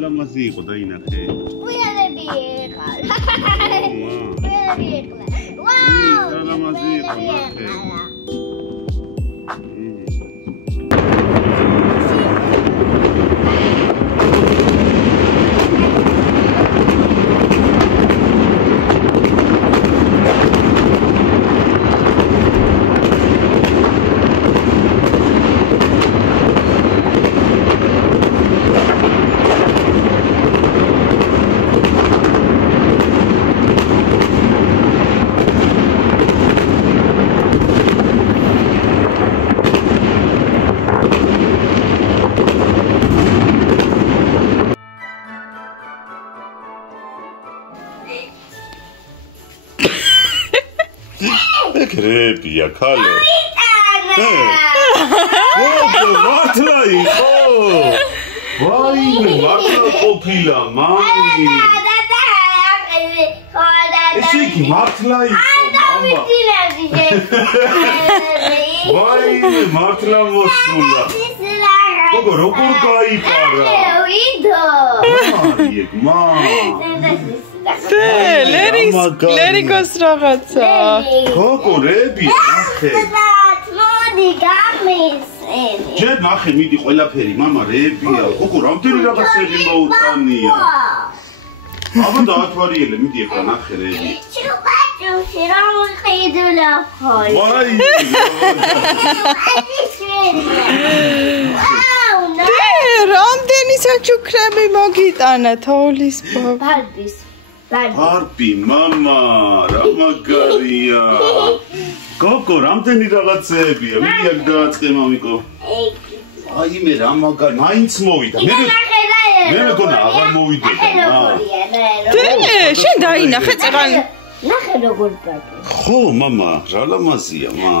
ლამაზი იყო და ინახე. უიალები იყალა. უიალები იყალა. ვაუ! ლამაზი იყო ნახე. ეკრებია ქალო. მართლა იყო. ვაიმე, მართლა ყოფილა, მამი. ეს იგი მართლა იყო, მამა. ვაიმე, მართლა მოსულა. გოგო, როგორ გაიპარა? ლერიკოს რაღაცა. გოგო, რები, ნახე. მოდი გამისენი. ჯერ ნახე, მიდი ყველაფერი, მამა, რებია. გოგო, რამდენი რაღაცები მოუტანია. აბა დაათვალიერე, მიდი ახლა ნახე რები. ჩუბაჭუში რომ ხედულა ხოი. ვაი. რამდენი საჩუქრები მოგიტანა თოვლის ბარბის. ბარბი, მამა, რა მაგარია. გოგო, რამდენი რაღაცებია, მიდი აქ დააწყე მამიკო. აიმე რა მაგარი, მაინც მოვიდა. მე მეგონა აღარ მოვიდება. შენ დაინახე წეღან. ნახე როგორ ბარბი. ხო, მამა, რა ლამაზია, მა.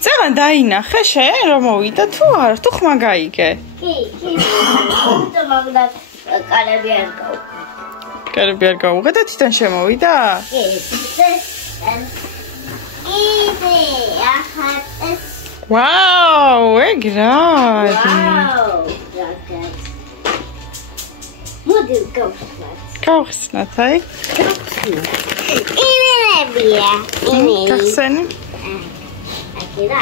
წეღან დაინახე შენ რომ მოვიდა თუ არა, თუ ხმა გაიგე. კი. თუ მაგდა კარები არ გაუყო. კარები არ გაუღე და თვითონ შემოვიდა? კი. ვაუ, ეგრად. ვაუ. მოდი გავხსნათ. გავხსნათ, აი. იმენებია. გახსენი?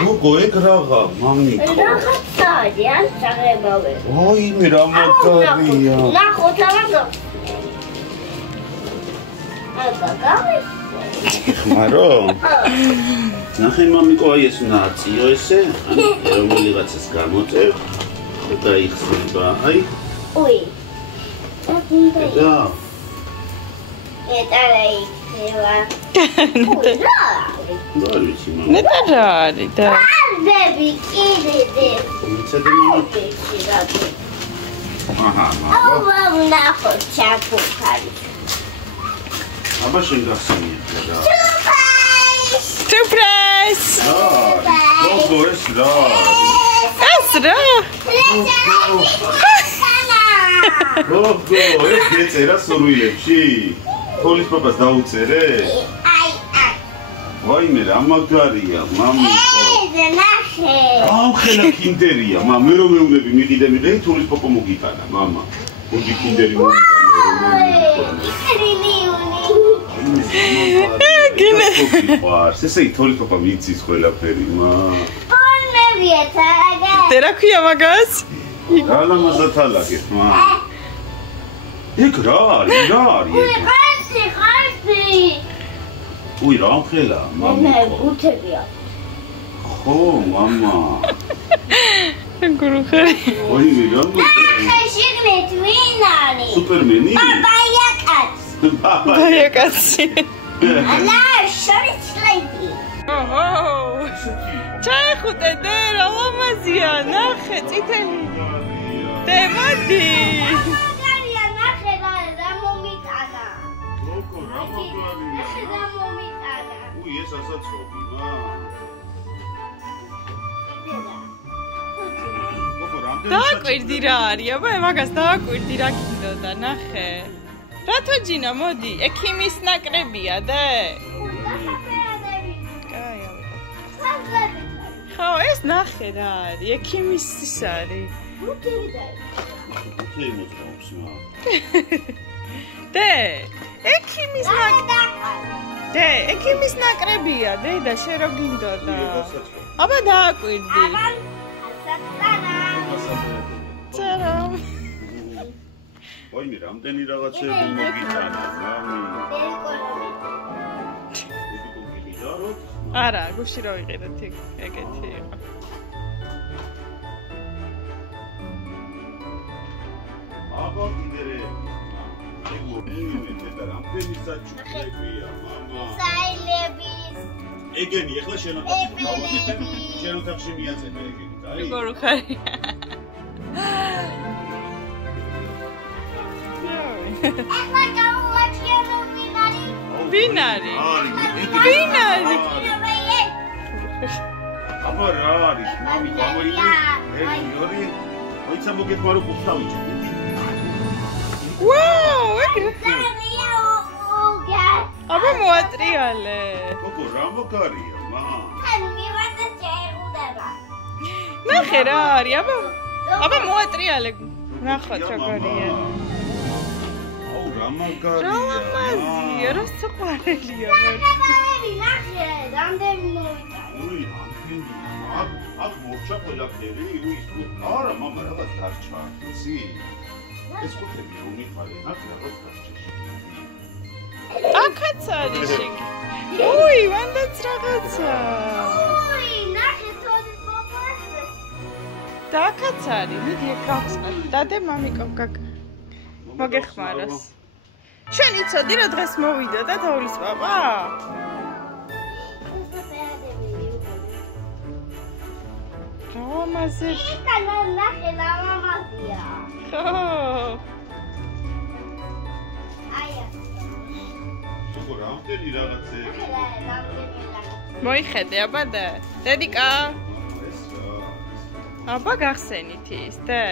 გოგო ეგ რაღა მამიკო რაღაცაა ან წაღებავე. აი მე რა მაგარია ნახოთ რა. ხმარო ნახე მამიკო აი ეს უნდა აწიო ესე რომელიღაცას გამოწევ და დაიხსნება აი უი და ეტარეიქება და ვიცი მამიკო ნეტა რა არის და არდები კიდე მიცედი მამიკო აჰა აუ ნახოთ ჩაკუხარი აბა შენ გახსენია და სურპრაიზ გოგო ეს რა ეს რა გოგო ეს ეწერა სურვილებში თოლის პაპას დაუწერე აი ვაიმე რა მაგარია მამიკო ნახე აუ ხელა კინდერია მამა მე რომ მეუნები მიყიდე თოლის პაპა მოგიტანა მამა მოდი კინდერი მოგიტანა გინე ესე თოლის პაპა მიცის ყველაფერი მა პონებია თაგა და რა ქვია მაგას რა ლამაზათალაგე მა ეგ რა არის ხარცი უი რა ხელა მამიკო უთებია ხო მამა გურუხარი ვაიმე რა ნახე შიგნით ვინ არის სუპერმენი ბაიაკაცი ალა შორიცლედი ოჰო ჩაიხუტე და რა ლამაზია ნახე წითელი და მოდი მაგარია ნახე რა მომიტანა გოგო რა მაგარია ნახე რა მომიტანა უი ეს ასაწყობი მა გოგო რამდენი დააკვირდი რა არის აბა მაგას დააკვირდი რა გინდოდა ნახე რატო ჯინა მოდი ექიმის ნაკრებია და კაი ხო ეს ნახე რა არის ექიმის ის არის და ექიმის ნაკრებია და შე რო გინდოდა აბა დააკვირდი წარავ ვაიმე რამდენი რაღაცები მოგიტანა მამი არა გუში რა ვიყიდეთ ეგეთი იყო აბა კიდერე ეგ მოგინე და რამდენი საჩუქრებია მამა საილების ეგენი ახლა შენ ოთახში მიაწედე ეგენი აი როგორ ხარი ეხლა გავუაჩინო ვინ არის ვინ არის აბა რა არის მამი გამოიწე ეგ იორი ოიცა მოგეთმარო კუსტავიჩი ვაუ ეგ აბა მოატრიალე გოგო რა მაგარია მა ნახე რა არის აბა მოატრიალე ნახოთ როგორია აუ რა მაგარია რა ლამაზია რა საყვარელია ნახე რამდენი მოვიტანე უი აქ მორჩა ყველაფერი უი არა მამა რაღაც დარჩა იცი ეს ხუთები რომ მიხარე აქ რაღაც დარჩა აქაც არის შეკი უი ვანდაც რაღაცა უი ნახე თოლის პოპას და აქაც არის მიდი ეგ გავხსნათ დადე მამიკო მოგეხმაროს შენ იცოდი რა დღეს მოვიდა და თოვლის პაპა ლამაზი ნახე ლამაზია ხო გოგო რამდენი რაღაცები მოიხედე აბა და დედიკა ეს რა აბა გახსენით ის და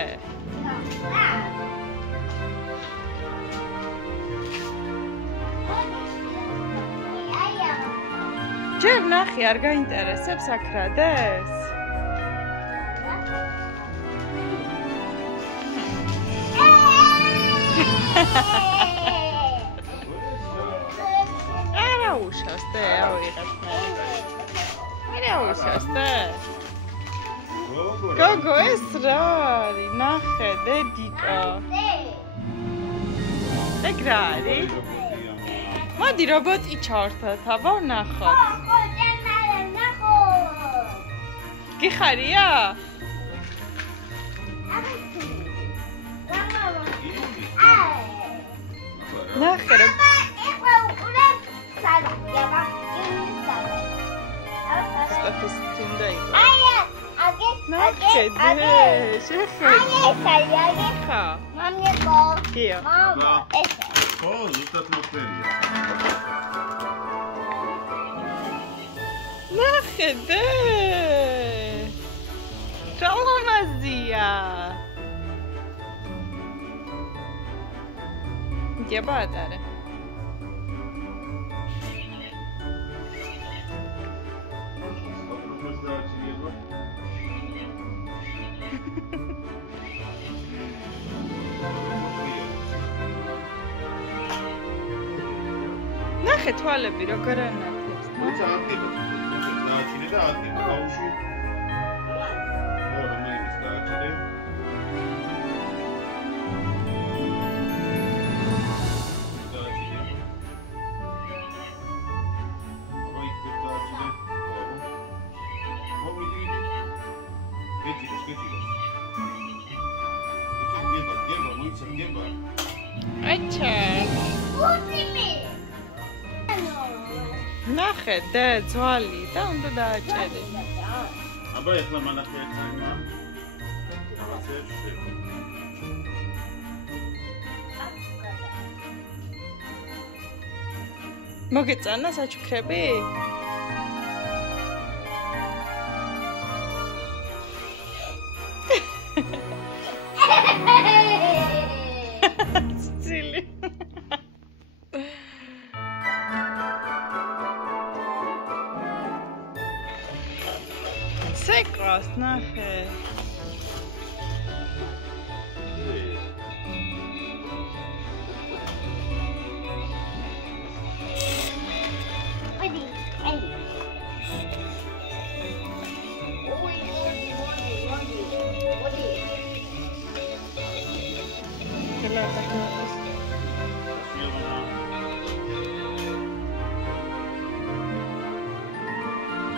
ჯერ ნახე არ გაინტერესებს აქ რა დეს აუშავს და ავიღებ მე. მე აუშავს და. გოგო ეს რა არის? ნახე, დედიკო. ეგ რა არის? მოდი რობოტი ჩავართოთ, აბა ვნახოთ. გიხარია? ნახე რა. სტაფისთინდა იყო. ნახე, შეხედე. ხა. მამიკო. კია. მამა, ეს. ხო, ზუსტად მოხდერია. ნახე, რა ლამაზია. გებადარე. ნახე თვალები როგორ ანათებს. მოიცა აკეთებ. დააჩინე და აკეთებ. გაუშვი. ო, რომელიც დააჩინე. აჩა. ნახე და ძვალი და უნდა დააჭერე. აბა ეხლა მანახე ეცემა. რაღაცებს შევა. მოგეწანა საჩუქრები? ცილი. სეკრას ნახე.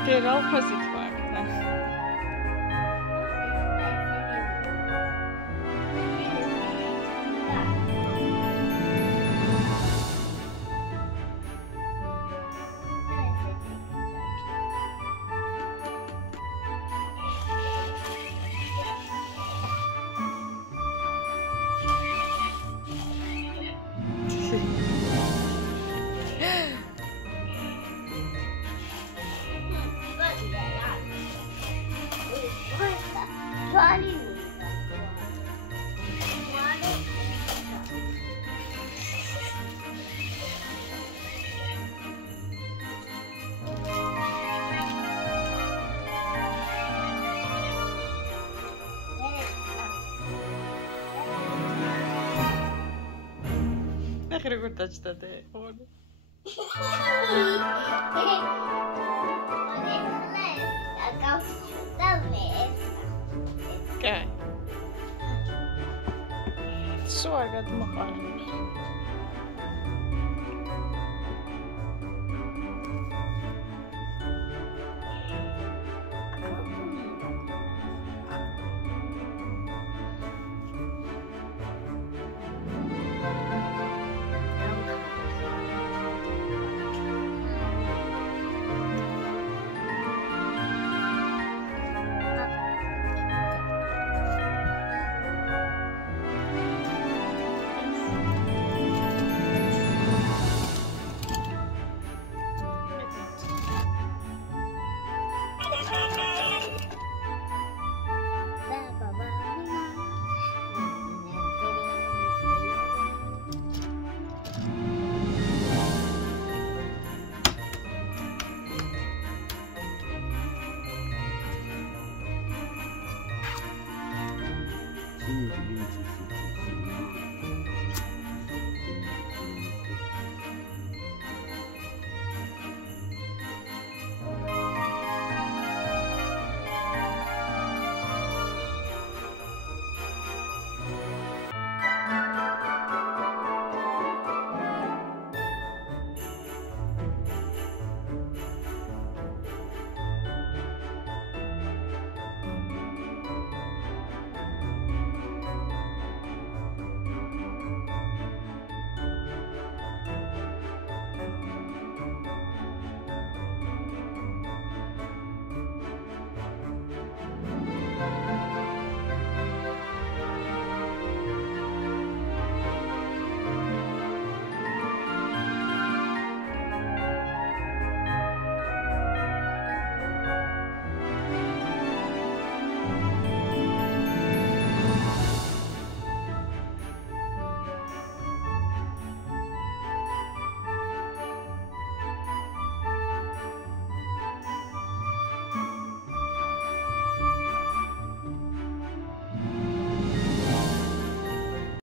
Get opposite back. ნახე როგორ დაჭდადა ხოლმე. კაი. სულ არ გადმოყარებს.